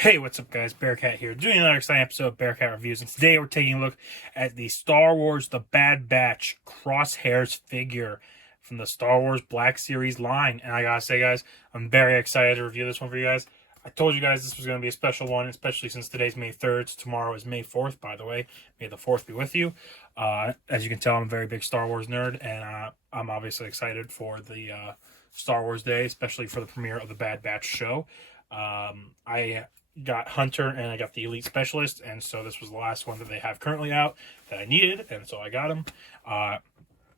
Hey, what's up, guys? Bearcat here, doing another exciting episode of Bearcat Reviews, and today we're taking a look at the Star Wars The Bad Batch Crosshairs figure from the Star Wars Black Series line. And I gotta say, guys, I'm very excited to review this one for you guys. I told you guys this was going to be a special one, especially since today's May 3rd. So tomorrow is May 4th, by the way. May the 4th be with you. As you can tell, I'm a very big Star Wars nerd, and I'm obviously excited for the Star Wars Day, especially for the premiere of the Bad Batch show. I got Hunter and I got the Elite Specialist, and so this was the last one that they have currently out that I needed, and so I got him.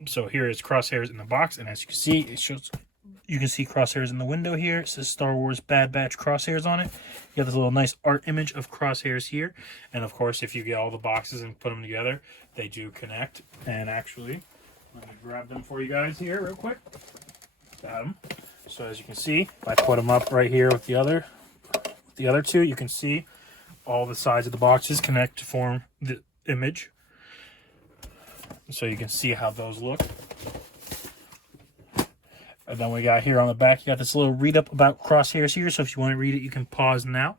So here is Crosshairs in the box, and as you can see, it shows. You can see Crosshairs in the window here. It says Star Wars Bad Batch Crosshairs on it. You have this little nice art image of Crosshairs here, and of course, if you get all the boxes and put them together, they do connect. And actually, let me grab them for you guys here real quick. Got them. So as you can see, if I put them up right here with the other two, you can see all the sides of the boxes connect to form the image. So you can see how those look. And then we got here on the back, you got this little read-up about Crosshairs here. So if you want to read it, you can pause now.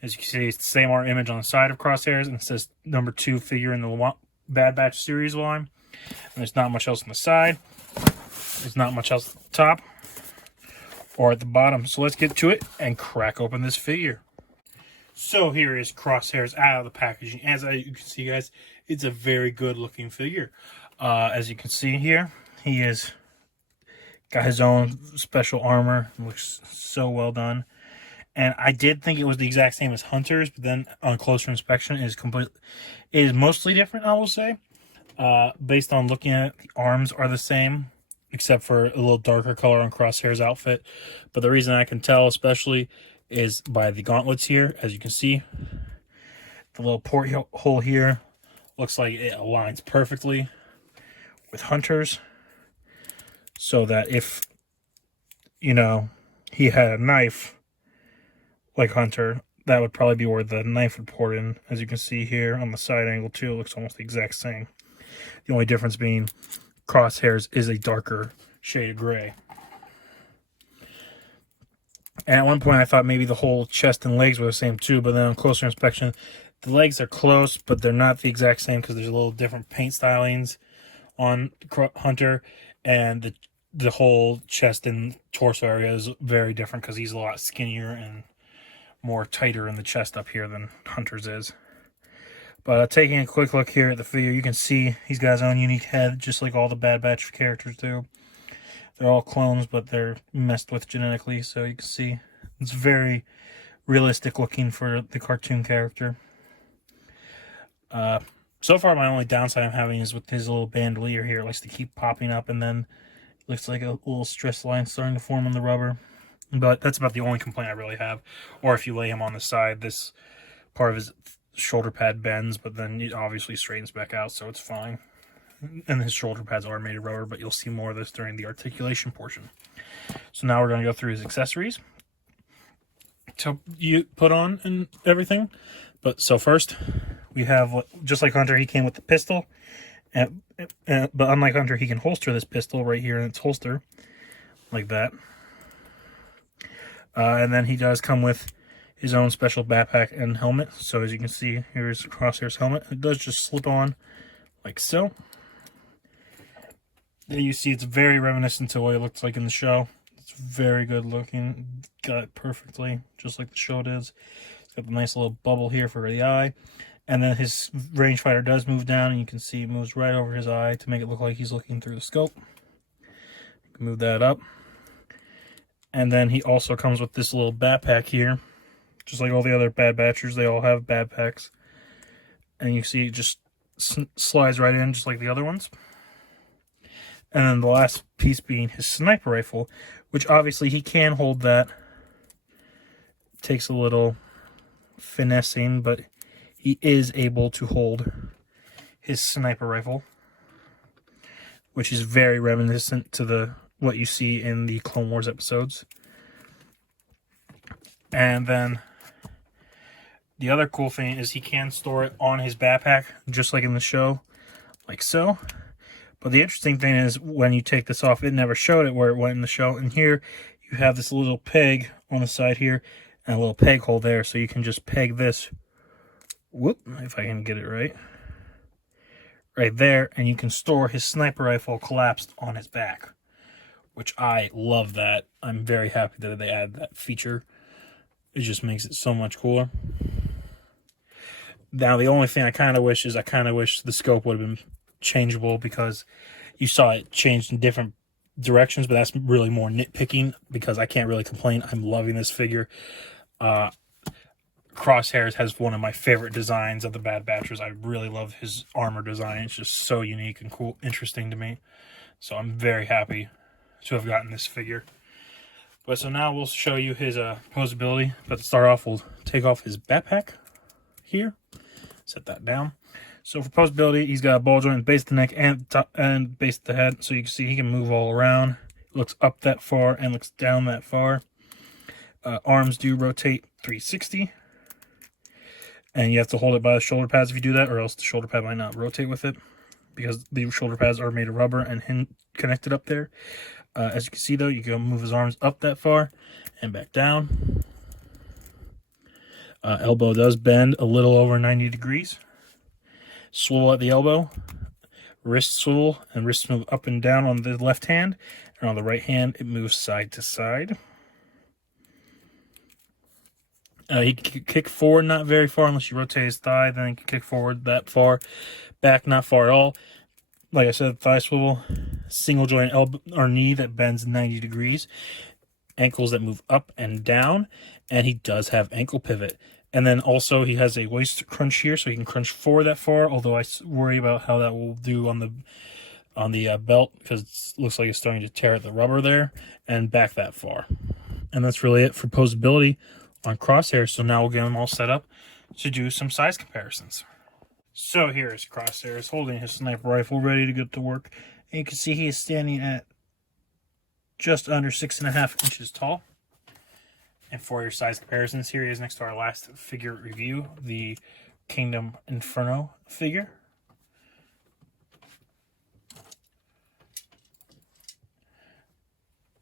As you can see, it's the same art image on the side of Crosshairs, and it says number 2 figure in the Bad Batch series line. And there's not much else on the side. There's not much else at the top or at the bottom. So let's get to it and crack open this figure. So here is Crosshairs out of the packaging. As you can see, guys, it's a very good looking figure. As you can see here, he is got his own special armor. It looks so well done. And I did think it was the exact same as Hunter's, but then on closer inspection, it is mostly different, I will say. Based on looking at it, the arms are the same, except for a little darker color on Crosshair's outfit. But the reason I can tell especially is by the gauntlets here. As you can see, the little port hole here looks like it aligns perfectly with Hunter's, so that if, you know, he had a knife like Hunter, that would probably be where the knife would pour in. As you can see here on the side angle too, it looks almost the exact same. The only difference being Crosshairs is a darker shade of gray. And at one point I thought maybe the whole chest and legs were the same too, but then on closer inspection, the legs are close, but they're not the exact same because there's a little different paint stylings on Hunter, and the whole chest and torso area is very different because he's a lot skinnier and more tighter in the chest up here than Hunter's is. But taking a quick look here at the figure, you can see he's got his own unique head, just like all the Bad Batch characters do. They're all clones, but they're messed with genetically, so you can see it's very realistic looking for the cartoon character. So far, my only downside I'm having is with his little bandolier here. It likes to keep popping up, and then it looks like a little stress line starting to form on the rubber. But that's about the only complaint I really have. Or if you lay him on the side, this part of his shoulder pad bends, but then it obviously straightens back out, so it's fine. And his shoulder pads are made of rubber, but you'll see more of this during the articulation portion. So now we're going to go through his accessories to you put on and everything. But so first, we have, just like Hunter, he came with the pistol. But unlike Hunter, he can holster this pistol right here in its holster, like that. And then he does come with his own special backpack and helmet. So as you can see, here's Crosshair's helmet. It does just slip on like so. There you see it's very reminiscent to what it looks like in the show. It's very good looking. Got it perfectly, just like the show does. It's got the nice little bubble here for the eye. And then his rangefinder does move down, and you can see it moves right over his eye to make it look like he's looking through the scope. You can move that up. And then he also comes with this little backpack here. Just like all the other Bad Batchers, they all have backpacks. And you see it just slides right in, just like the other ones. And then the last piece being his sniper rifle, which obviously he can hold that. It takes a little finessing, but he is able to hold his sniper rifle, which is very reminiscent to what you see in the Clone Wars episodes. And then the other cool thing is he can store it on his backpack, just like in the show, like so. But the interesting thing is when you take this off, it never showed it where it went in the show. And here you have this little peg on the side here, and a little peg hole there, so you can just peg this, whoop, if I can get it right there, and you can store his sniper rifle collapsed on his back, which I love that. I'm very happy that they added that feature. It just makes it so much cooler. Now, the only thing I kind of wish the scope would have been changeable, because you saw it changed in different directions, but that's really more nitpicking, because I can't really complain. I'm loving this figure. Crosshairs has one of my favorite designs of the Bad Batchers. I really love his armor design. It's just so unique and cool, interesting to me. So I'm very happy to have gotten this figure. But so now we'll show you his posability. But to start off, we'll take off his backpack here. Set that down. So for posability, he's got a ball joint at the base of the neck and top and base of the head. So you can see he can move all around. Looks up that far and looks down that far. Arms do rotate 360. And you have to hold it by the shoulder pads if you do that, or else the shoulder pad might not rotate with it, because the shoulder pads are made of rubber and connected up there. As you can see, though, you can move his arms up that far and back down. Elbow does bend a little over 90 degrees. Swivel at the elbow. Wrist swivel, and wrist move up and down on the left hand. And on the right hand, it moves side to side. He can kick forward not very far unless you rotate his thigh. Then he can kick forward that far. Back not far at all. Like I said, thigh swivel. Single joint elbow or knee that bends 90 degrees. Ankles that move up and down. And he does have ankle pivot. And then also he has a waist crunch here, so he can crunch forward that far. Although I worry about how that will do on the belt, because it looks like it's starting to tear at the rubber there. And back that far. And that's really it for posability on Crosshairs. So now we'll get him all set up to do some size comparisons. So here is Crosshairs holding his sniper rifle, ready to get to work. And you can see he is standing at just under 6.5 inches tall. And for your size comparisons, here he is next to our last figure review, the Kingdom Inferno figure.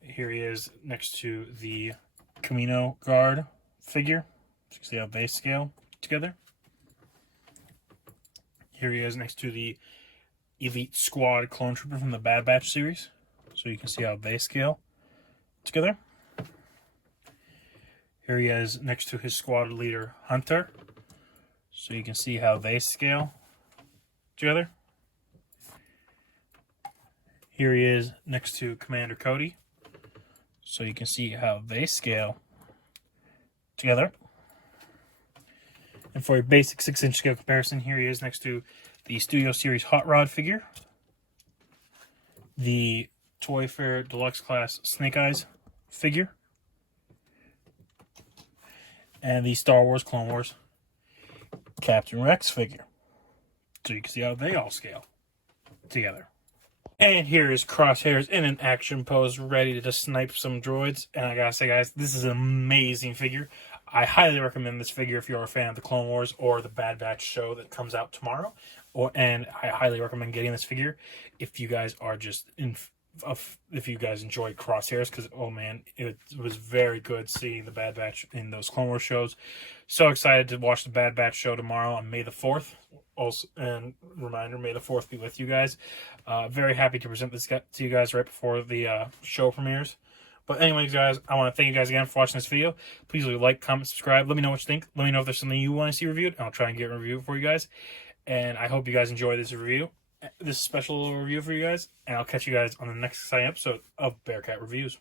Here he is next to the Camino Guard figure. So you can see how they scale together. Here he is next to the Elite Squad Clone Trooper from the Bad Batch series. So you can see how they scale together. Here he is next to his squad leader, Hunter. So you can see how they scale together. Here he is next to Commander Cody. So you can see how they scale together. And for a basic 6-inch scale comparison, here he is next to the Studio Series Hot Rod figure, the Toy Fair Deluxe Class Snake Eyes figure, and the Star Wars Clone Wars Captain Rex figure. So you can see how they all scale together. And here is Crosshairs in an action pose, ready to snipe some droids. And I gotta say, guys, this is an amazing figure. I highly recommend this figure if you're a fan of the Clone Wars or the Bad Batch show that comes out tomorrow. And I highly recommend getting this figure if you guys are just if you guys enjoy Crosshairs, because oh man, it was very good seeing the Bad Batch in those Clone Wars shows. So excited to watch the Bad Batch show tomorrow on May the 4th. Also, and reminder, May the 4th be with you guys. Very happy to present this to you guys right before the show premieres. But anyways, guys, I want to thank you guys again for watching this video. Please leave a like, comment, subscribe. Let me know what you think. Let me know if there's something you want to see reviewed, and I'll try and get a review for you guys. And I hope you guys enjoy this review, this special little review for you guys. And I'll catch you guys on the next exciting episode of Bearcat Reviews.